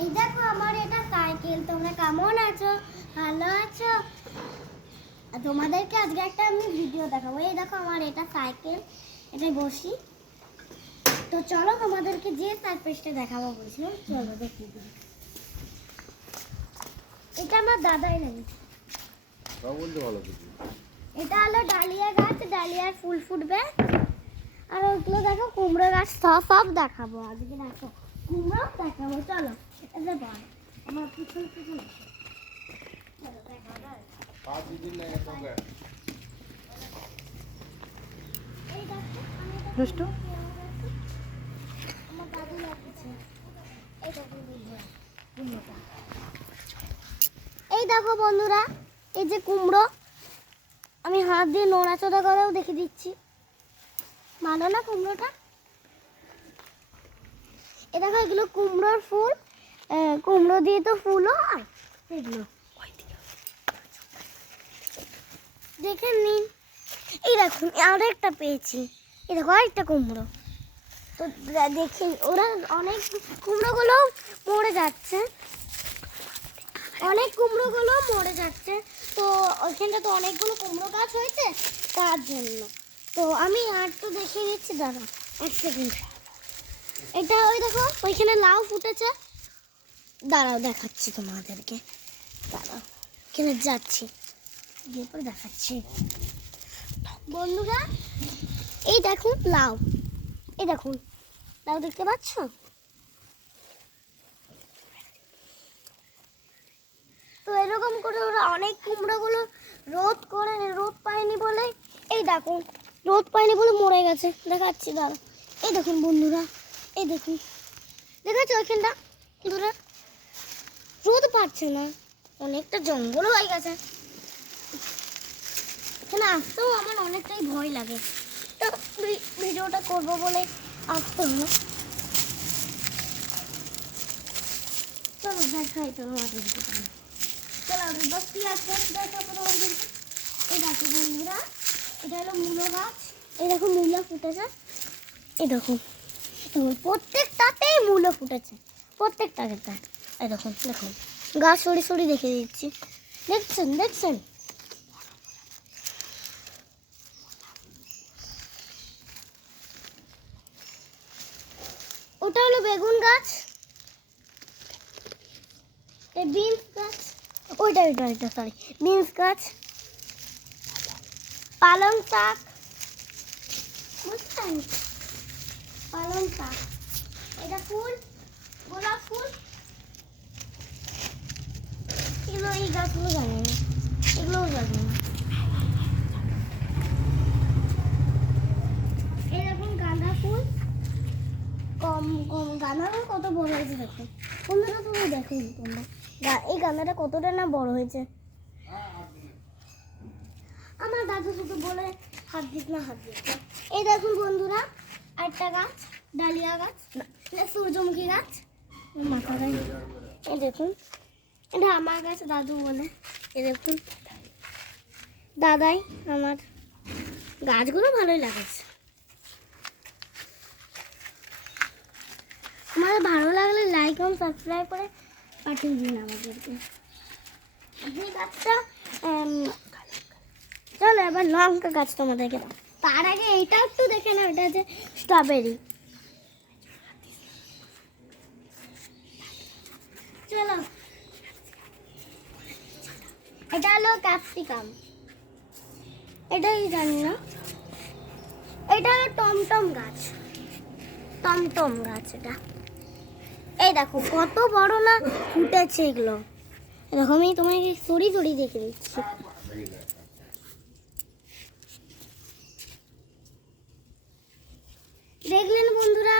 এই দেখো আমার এটা সাইকেল। তোমরা কেমন আছো? ভালো আছো? তোমাদেরকে আজকে একটা আমি ভিডিও দেখাবো। এই দেখো আমার এটা সাইকেল, এটাই বসি। তো চলো তোমাদেরকে যে সারপ্রাইজটা দেখাবো বলছিলাম, চলো দেখি। এটা আমার দাদাই লাগিয়েছে। এটা হলো ডালিয়া গাছ, ডালিয়ার ফুল ফুটবে। আর ওগুলো দেখো কুমড়ো গাছ, সব দেখাবো আজকে। দেখো কুমড়ো দেখাবো, চলো। এটা বল আমার পিছন পিছন দুষ্টু আমার দাদু লাগিয়েছে। এই দেখো বন্ধুরা, এই যে কুমড়ো, আমি হাত দিয়ে নড়াচড়া করেও দেখে দিচ্ছি। ভালো না কুমড়োটা? এ দেখো এগুলো কুমড়োর ফুল। কুমড়ো দিয়ে তো ফুলও হয়। এগুলো দেখে নিন। এই দেখুন আরো একটা পেয়েছি। এই দেখো আরেকটা কুমড়ো। তো দেখি ওরা অনেক কুমড়োগুলো মরে যাচ্ছে, অনেক কুমড়োগুলো মরে যাচ্ছে। তো ওইখানটা তো অনেকগুলো কুমড়ো গাছ হয়েছে, তার জন্য। তো আমি আর তো দেখে নিচ্ছি, দাঁড়া এক সেকেন্ড। এটা ওই দেখো ওইখানে লাউ ফুটেছে। দাঁড়াও দেখাচ্ছি তোমাদেরকে, দাঁড়াও এখানে যাচ্ছি, গিয়ে পরে দেখাচ্ছি বন্ধুরা। এই দেখুন লাউ, এই দেখুন লাউ দেখতে পাচ্ছ? তো এরকম করে ওরা অনেক কুমড়োগুলো রোদ পায়নি বলে, এই দেখুন রোদ পায়নি বলে মরে গেছে। দেখাচ্ছি দাঁড়া, এই দেখুন বন্ধুরা, এই দেখুন দেখাচ্ছি ওইখানটা দূরে রোদ পাচ্ছে না, অনেকটা জঙ্গল হয়ে গেছে। এখানে আসতেও আমার অনেকটাই ভয় লাগে। তো ভিডিওটা করবো বলে আসতে হলো। চলো দেখাই তোমাদের, চলো বস পিঁয়াজ দেখাবো তোমাদের। এই দেখো বন্ধুরা, এটা হলো মূলো গাছ। এই দেখো মূলো ফুটেছে, এই দেখো প্রত্যেকটাতেই মূলো ফুটেছে, প্রত্যেকটাতে। এই দেখুন দেখুন গাছ সরি সরি দেখে দিচ্ছি, দেখছেন দেখছেন? ওটা হলো বেগুন গাছ, এই বিনস গাছ, ওইটা ওইটা ওইটা সরি বিনস গাছ, পালং শাক, বুঝছেন? পালং শাক, এটা ফুল, গোলাপ ফুল। এগুলো এই গাছগুলো জানি না, এগুলোও জানি না। এরকম গাঁদা ফুল, কম কম গাঁদা ফুল কত বড় হয়েছে দেখুন বন্ধুরা, তুমি দেখুন তোমরা এই গাঁদাটা কতটা না বড় হয়েছে। আমার দাদু শুধু বলে হাত দিস না, হাত দিস না। এই দেখুন বন্ধুরা আরেকটা গাছ, ডালিয়া গাছ, সূর্যমুখী গাছ, মাথা গাছ। এই দেখুন এটা আমার গাছ, দাদু বলে। এই দেখুন দাদাই আমার গাছগুলো ভালোই লাগাচ্ছে। আমাদের ভালো লাগলে লাইক এবং সাবস্ক্রাইব করে পাঠিয়ে দিন আমাদেরকে। যে গাছটা চলো এবার লঙ্কা গাছ তোমাদেরকে, তার আগে এইটা একটু দেখে না, এটা হচ্ছে স্ট্রবেরি। চলো এটা হলো ক্যাপসিকাম, এটাই জানি না। এটা হলো টমটম গাছ, টমটম গাছ এটা। এই দেখো কত বড় না ফুটেছে এগুলো। এরকম আমি তোমাকে সরি সরি দেখে দিচ্ছি। দেখলেন বন্ধুরা?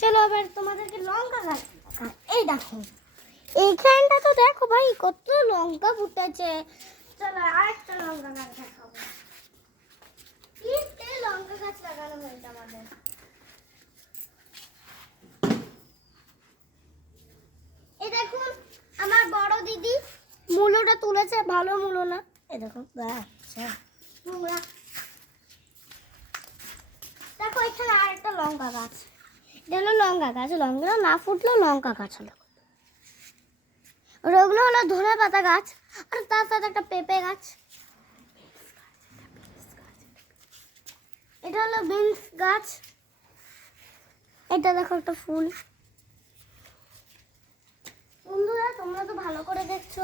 চলো এবার তোমাদেরকে লঙ্কা গাছ দেখাই। এই দেখো এইখানটা তো দেখো ভাই কত লঙ্কা ফুটেছে। চলো আরেকটা লঙ্কা গাছ দেখাবো। তিনটে লঙ্কা গাছ লাগানো হয়েছে আমাদের। এই দেখুন আমার বড় দিদি মূলোটা তুলেছে, ভালো মূলো না। এই দেখো নোংরা। দেখো এখানে আরেকটা লঙ্কা গাছ, এটা হলো লঙ্কা গাছ। লঙ্কা না ফুটলেও লঙ্কা গাছ হলো। আর ওগুলো হলো ধনে পাতা গাছ, আর তার সাথে একটা পেঁপে গাছ। এটা হলো বিনস গাছ। এটা দেখো একটা ফুল। বন্ধুরা তোমরা তো ভালো করে দেখছো,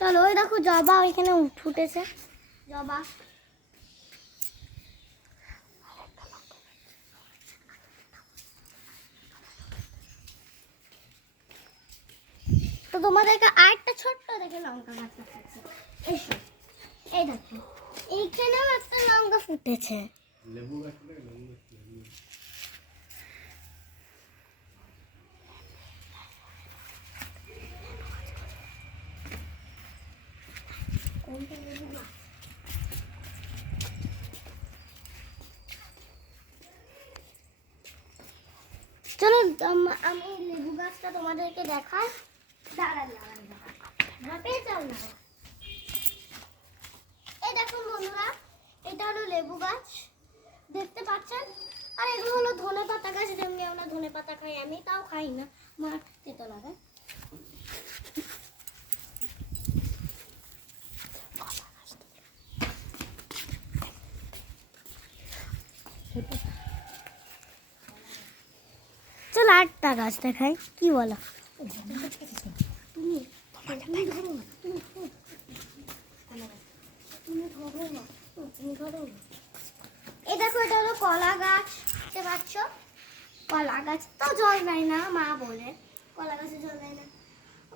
চলো ওই দেখো জবা ওইখানে ফুটেছে, জবা। তো তোমাদেরকে আরেকটা ছোট্ট দেখে লঙ্কা গাছ দেখাচ্ছি। এসো, এই দেখো এইখানেও একটা লঙ্কা ফুটেছে। লেবু গাছ না, লেবু গাছ। চলো আমি লেবু গাছটা তোমাদেরকে দেখাই। দাঁড়ান ধাপে চাল না। এই দেখুন বন্ধুরা, এটা হলো লেবু গাছ, দেখতে পাচ্ছেন। আর এগুলো হলো ধনে পাতা গাছ, যেমনি আমরা ধনে পাতা খাই, আমি তাও খাই না, আমার তেতো লাগে। চল আটটা গাছ দেখাই, কি বলো? তুমি ধরো না, তুমি ধরো না। এই দেখো এটা হলো কলা গাছ, দেখতে পাচ্ছ? কলা গাছ তো জল নেয় না, মা বলে কলা গাছে জল নেয় না।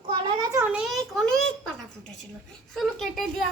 কলা গাছে অনেক অনেক পাতা ফুটেছিল, শুধু কেটে দিয়ে